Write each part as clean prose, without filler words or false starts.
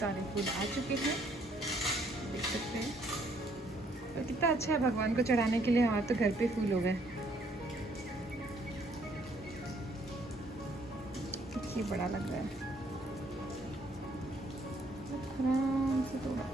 सारे फूल आ चुके हैं, देख सकते हैं। तो कितना अच्छा है भगवान को चढ़ाने के लिए। हाँ, तो घर पे फूल हो गए, ये बड़ा लग रहा है। आराम से तोड़ा,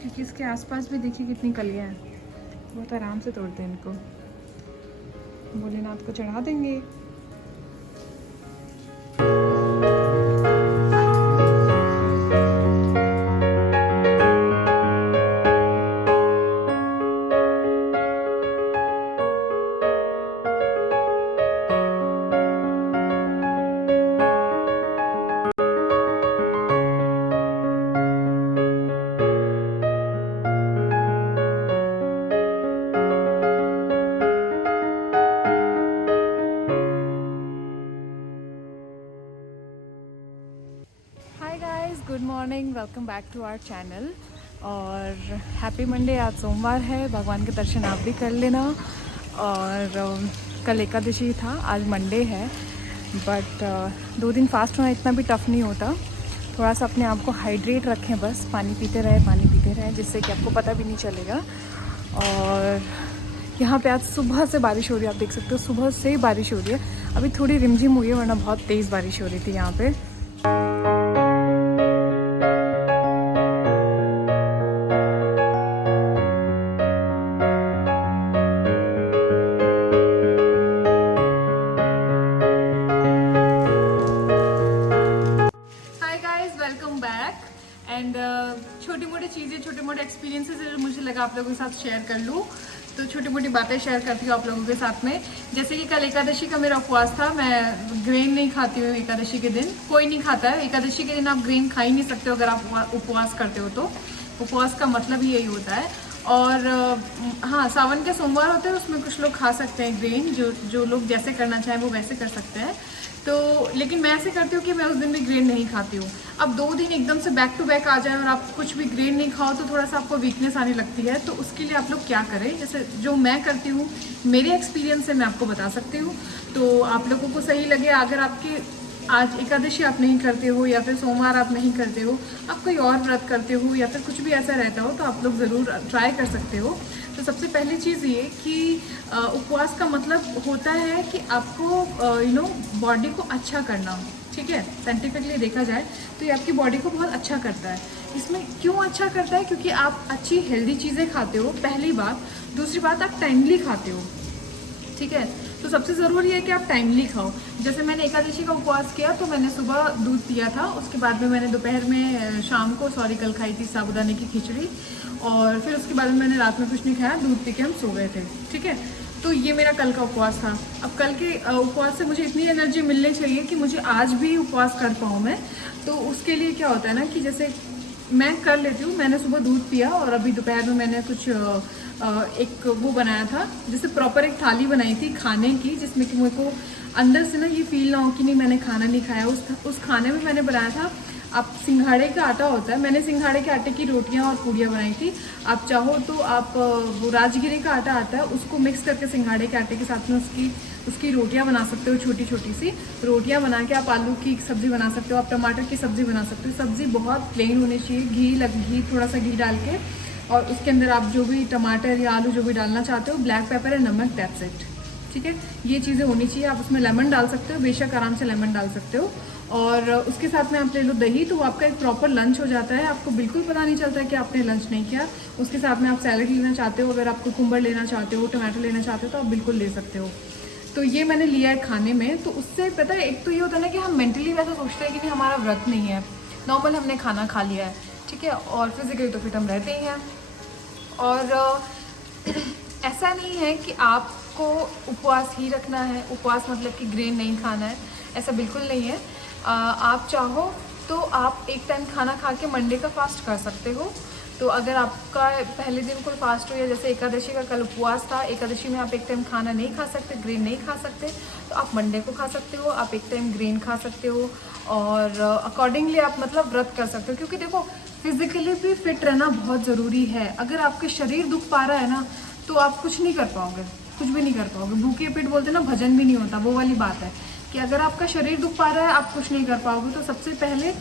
क्योंकि इसके आसपास भी देखिए कितनी कलियां हैं। बहुत आराम से तोड़ते हैं इनको, भोलेनाथ को चढ़ा देंगे। Good morning, welcome back to our channel और हैप्पी मंडे। आज सोमवार है, भगवान के दर्शन आप भी कर लेना। और कल एकादशी था, आज मंडे है। बट 2 दिन फास्ट होना इतना भी टफ नहीं होता। थोड़ा सा अपने आप को हाइड्रेट रखें, बस पानी पीते रहें, जिससे कि आपको पता भी नहीं चलेगा। और यहाँ पे आज सुबह से बारिश हो रही है, आप देख सकते हो सुबह से ही बारिश हो रही है। अभी थोड़ी रिमझिम हुई है, वरना बहुत तेज़ बारिश हो रही थी यहाँ पे। एंड छोटी मोटी चीज़ें, छोटे मोटे एक्सपीरियंसेस जो मुझे लगा आप लोगों के साथ शेयर कर लूँ, तो छोटी मोटी बातें शेयर करती हूँ आप लोगों के साथ में। जैसे कि कल एकादशी का मेरा उपवास था, मैं ग्रेन नहीं खाती हूँ एकादशी के दिन। कोई नहीं खाता है एकादशी के दिन, आप ग्रेन खा ही नहीं सकते हो अगर आप उपवास करते हो तो। उपवास का मतलब ही यही होता है। और हाँ, सावन के सोमवार होते हैं, उसमें कुछ लोग खा सकते हैं ग्रेन, जो लोग जैसे करना चाहें वो वैसे कर सकते हैं। तो लेकिन मैं ऐसे करती हूँ कि मैं उस दिन भी ग्रेन नहीं खाती हूँ। अब 2 दिन एकदम से बैक टू बैक आ जाए और आप कुछ भी ग्रेन नहीं खाओ तो थोड़ा सा आपको वीकनेस आने लगती है। तो उसके लिए आप लोग क्या करें, जैसे जो मैं करती हूँ, मेरे एक्सपीरियंस से मैं आपको बता सकती हूँ। तो आप लोगों को सही लगे, अगर आपके आज एकादशी आप नहीं करते हो या फिर सोमवार आप नहीं करते हो, आप कोई और व्रत करते हो या फिर कुछ भी ऐसा रहता हो, तो आप लोग ज़रूर ट्राई कर सकते हो। तो सबसे पहली चीज़ ये कि उपवास का मतलब होता है कि आपको बॉडी को अच्छा करना, ठीक है। साइंटिफिकली देखा जाए तो ये आपकी बॉडी को बहुत अच्छा करता है। इसमें क्यों अच्छा करता है? क्योंकि आप अच्छी हेल्दी चीज़ें खाते हो, पहली बात। दूसरी बात, आप टाइमली खाते हो, ठीक है। तो सबसे ज़रूरी है कि आप टाइमली खाओ। जैसे मैंने एकादशी का उपवास किया तो मैंने सुबह दूध पिया था, उसके बाद में मैंने दोपहर में शाम को कल खाई थी साबूदाने की खिचड़ी, और फिर उसके बाद में मैंने रात में कुछ नहीं खाया, दूध पी के हम सो गए थे, ठीक है। तो ये मेरा कल का उपवास था। अब कल के उपवास से मुझे इतनी एनर्जी मिलनी चाहिए कि मुझे आज भी उपवास कर पाऊँ मैं। तो उसके लिए क्या होता है ना कि जैसे मैं कर लेती हूँ, मैंने सुबह दूध पिया और अभी दोपहर में मैंने कुछ एक वो बनाया था, जैसे प्रॉपर एक थाली बनाई थी खाने की, जिसमें कि मेरे को अंदर से ना ये फील ना हो कि नहीं मैंने खाना नहीं खाया। उस खाने में मैंने बनाया था, आप सिंघाड़े का आटा होता है, मैंने सिंघाड़े के आटे की रोटियां और पूड़ियाँ बनाई थी। आप चाहो तो आप वो राजगिरी का आटा आता है, उसको मिक्स करके सिंघाड़े के आटे के साथ में उसकी रोटियां बना सकते हो। छोटी छोटी सी रोटियां बना के आप आलू की सब्ज़ी बना सकते हो, आप टमाटर की सब्ज़ी बना सकते हो। सब्ज़ी बहुत प्लेन होनी चाहिए, घी थोड़ा सा घी डाल के, और उसके अंदर आप जो भी टमाटर या आलू जो भी डालना चाहते हो, ब्लैक पेपर एंड नमक, दैट्स इट, ठीक है। ये चीज़ें होनी चाहिए। आप उसमें लेमन डाल सकते हो, बेशक आराम से लेमन डाल सकते हो। और उसके साथ में आप ले लो दही, तो आपका एक प्रॉपर लंच हो जाता है। आपको बिल्कुल पता नहीं चलता है कि आपने लंच नहीं किया। उसके साथ में आप सैलड लेना चाहते हो, अगर आप कुकुम्बर लेना चाहते हो, टमाटर लेना चाहते हो, तो आप बिल्कुल ले सकते हो। तो ये मैंने लिया है खाने में। तो उससे पता है, एक तो ये होता है ना कि हम मेंटली वैसा सोचते हैं कि नहीं हमारा व्रत नहीं है, नॉर्मल हमने खाना खा लिया है, ठीक है, और फिजिकली तो फिट हम रहते ही हैं। और ऐसा नहीं है कि आपको उपवास ही रखना है, उपवास मतलब कि ग्रेन नहीं खाना है, ऐसा बिल्कुल नहीं है। आप चाहो तो आप एक टाइम खाना खा के मंडे का फास्ट कर सकते हो। तो अगर आपका पहले दिन कोई फास्ट हो, या जैसे एकादशी का कल उपवास था, एकादशी में आप एक टाइम खाना नहीं खा सकते, ग्रेन नहीं खा सकते, तो आप मंडे को खा सकते हो, आप एक टाइम ग्रेन खा सकते हो, और अकॉर्डिंगली आप मतलब व्रत कर सकते हो। क्योंकि देखो, फिजिकली भी फिट रहना बहुत ज़रूरी है। अगर आपके शरीर दुख पा रहा है ना, तो आप कुछ नहीं कर पाओगे, कुछ भी नहीं कर पाओगे। भूखे पेट बोलते ना, भजन भी नहीं होता, वो वाली बात है। कि अगर आपका शरीर दुख पा रहा है आप कुछ नहीं कर पाओगे, तो सबसे पहले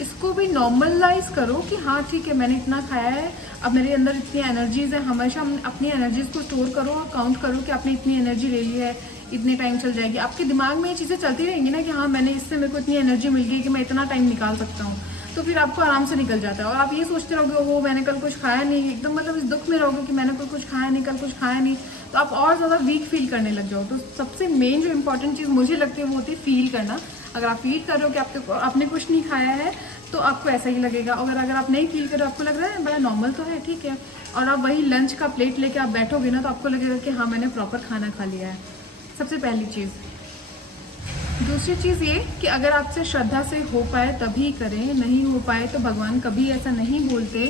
इसको भी नॉर्मलाइज करो कि हाँ ठीक है मैंने इतना खाया है, अब मेरे अंदर इतनी एनर्जीज है। हमेशा अपनी एनर्जीज को स्टोर करो और काउंट करो कि आपने इतनी एनर्जी ले ली है, इतने टाइम चल जाएगी। आपके दिमाग में ये चीज़ें चलती रहेंगी ना कि हाँ मैंने इससे मेरे को इतनी एनर्जी मिल गई कि मैं इतना टाइम निकाल सकता हूँ, तो फिर आपको आराम से निकल जाता है। और आप ये सोचते रहोगे वो मैंने कल कुछ खाया नहीं, एकदम मतलब इस दुख में रहोगे कि मैंने कल कुछ खाया नहीं, कल कुछ खाया नहीं, तो आप और ज़्यादा वीक फील करने लग जाओ। तो सबसे मेन जो इंपॉर्टेंट चीज़ मुझे लगती है वो होती है फील करना। अगर आप फील कर रहे हो कि आपने कुछ नहीं खाया है तो आपको ऐसा ही लगेगा। अगर आप नहीं फील कर रहे हो, आपको लग रहा है बड़ा नॉर्मल तो है, ठीक है, और आप वही लंच का प्लेट लेके आप बैठोगे ना तो आपको लगेगा कि हाँ मैंने प्रॉपर खाना खा लिया है। सबसे पहली चीज़। दूसरी चीज़ ये कि अगर आपसे श्रद्धा से हो पाए तभी करें, नहीं हो पाए तो भगवान कभी ऐसा नहीं बोलते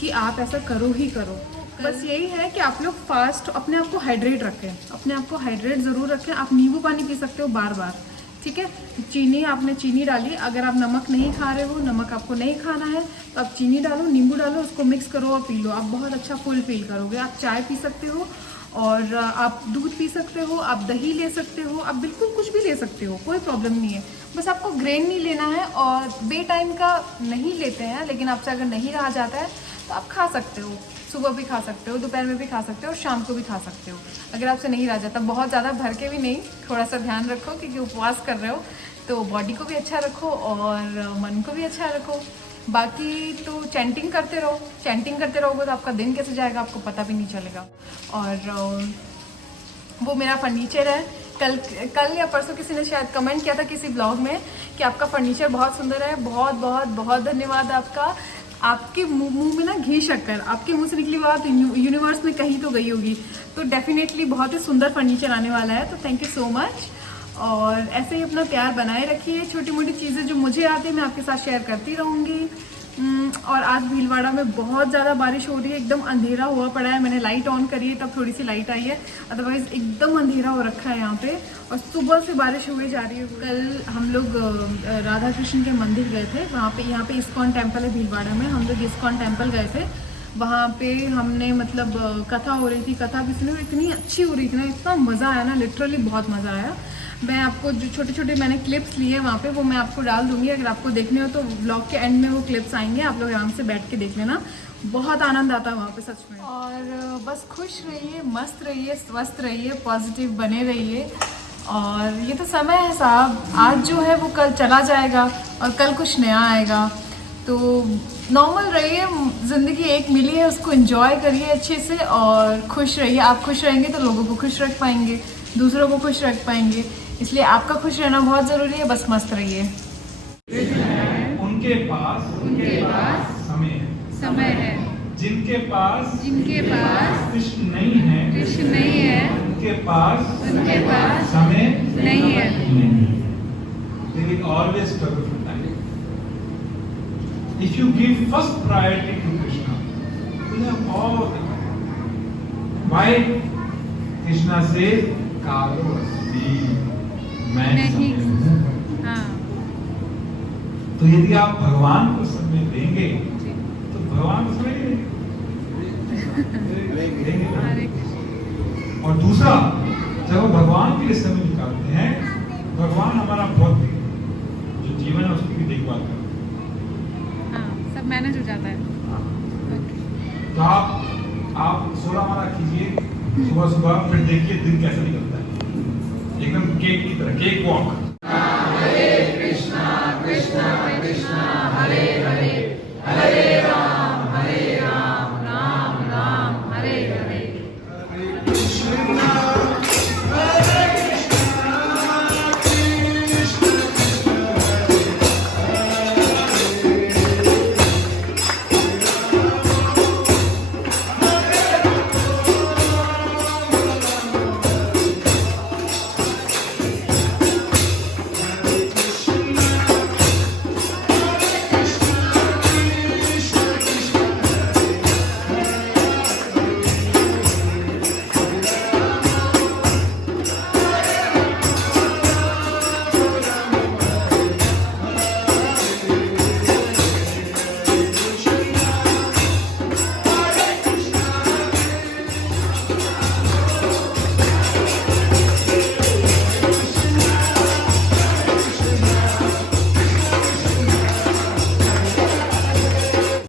कि आप ऐसा करो ही करो। बस यही है कि आप लोग फास्ट अपने आप को हाइड्रेट रखें, अपने आप को हाइड्रेट ज़रूर रखें। आप नींबू पानी पी सकते हो बार बार, ठीक है। चीनी, आपने चीनी डाली, अगर आप नमक नहीं खा रहे हो, नमक आपको नहीं खाना है तो आप चीनी डालो, नींबू डालो, उसको मिक्स करो और पी लो, आप बहुत अच्छा फुल फील करोगे। आप चाय पी सकते हो और आप दूध पी सकते हो, आप दही ले सकते हो, आप बिल्कुल कुछ भी ले सकते हो, कोई प्रॉब्लम नहीं है। बस आपको ग्रेन नहीं लेना है और बे टाइम का नहीं लेते हैं, लेकिन आपसे अगर नहीं रहा जाता है तो आप खा सकते हो। सुबह भी खा सकते हो, दोपहर में भी खा सकते हो और शाम को भी खा सकते हो। अगर आपसे नहीं रहा जाता, बहुत ज़्यादा भर के भी नहीं, थोड़ा सा ध्यान रखो क्योंकि उपवास कर रहे हो, तो बॉडी को भी अच्छा रखो और मन को भी अच्छा रखो। बाकी तो चैंटिंग करते रहो, चैंटिंग करते रहोगे तो आपका दिन कैसे जाएगा आपको पता भी नहीं चलेगा। और वो मेरा फर्नीचर है, कल या परसों किसी ने शायद कमेंट किया था किसी ब्लॉग में कि आपका फर्नीचर बहुत सुंदर है। बहुत बहुत बहुत धन्यवाद आपका। आपके मुंह में ना घी शक्कर आपके मुंह से निकली बात यूनिवर्स में कहीं तो गई होगी, तो डेफिनेटली बहुत ही सुंदर फर्नीचर आने वाला है। तो थैंक यू सो मच, और ऐसे ही अपना प्यार बनाए रखिए। छोटी मोटी चीज़ें जो मुझे आती है मैं आपके साथ शेयर करती रहूँगी। और आज भीलवाड़ा में बहुत ज़्यादा बारिश हो रही है, एकदम अंधेरा हुआ पड़ा है। मैंने लाइट ऑन करी है तब थोड़ी सी लाइट आई है, अदरवाइज़ एकदम अंधेरा हो रखा है यहाँ पे, और सुबह से बारिश हुई जा रही है। कल हम लोग राधा कृष्ण के मंदिर गए थे, वहाँ पे, यहाँ पे इस्कॉन टेम्पल है भीलवाड़ा में, हम लोग इस्कॉन टेम्पल गए थे। वहाँ पे हमने मतलब कथा हो रही थी, कथा भी सुनी, इतनी अच्छी हो रही थी ना, इतना मज़ा आया ना, लिटरली बहुत मज़ा आया। मैं आपको जो छोटे छोटे मैंने क्लिप्स लिए वहाँ पे वो मैं आपको डाल दूँगी, अगर आपको देखने हो तो व्लॉग के एंड में वो क्लिप्स आएंगे, आप लोग आराम से बैठ के देख लेना। बहुत आनंद आता है वहाँ पे सच में। और बस खुश रहिए, मस्त रहिए, स्वस्थ रहिए, पॉजिटिव बने रहिए। और ये तो समय है साहब, आज जो है वो कल चला जाएगा और कल कुछ नया आएगा, तो नॉर्मल रहिए। ज़िंदगी एक मिली है, उसको एंजॉय करिए अच्छे से और खुश रहिए। आप खुश रहेंगे तो लोगों को खुश रख पाएंगे, दूसरों को खुश रख पाएंगे, इसलिए आपका खुश रहना बहुत ज़रूरी है। बस मस्त रहिए। उनके पास समय है, जिनके पास कृष्ण नहीं है, उनके पास समय नहीं है। They will always struggle for time. If you give first priority to Krishna, you have all the time. Why? Krishna says, "Kalo asmi," मैं समय हूँ। तो यदि आप भगवान को समय देंगे तो भगवान को समय देंगे। और दूसरा, जब हम भगवान के लिए समय निकालते हैं, भगवान हमारा बहुत जो जीवन है उसकी भी देखभाल करते हैं। सब मैनेज हो जाता है। तो आप 16 माला कीजिए सुबह सुबह, फिर देखिए दिन कैसा निकलता है, एकदम केक की तरह, केक वॉक।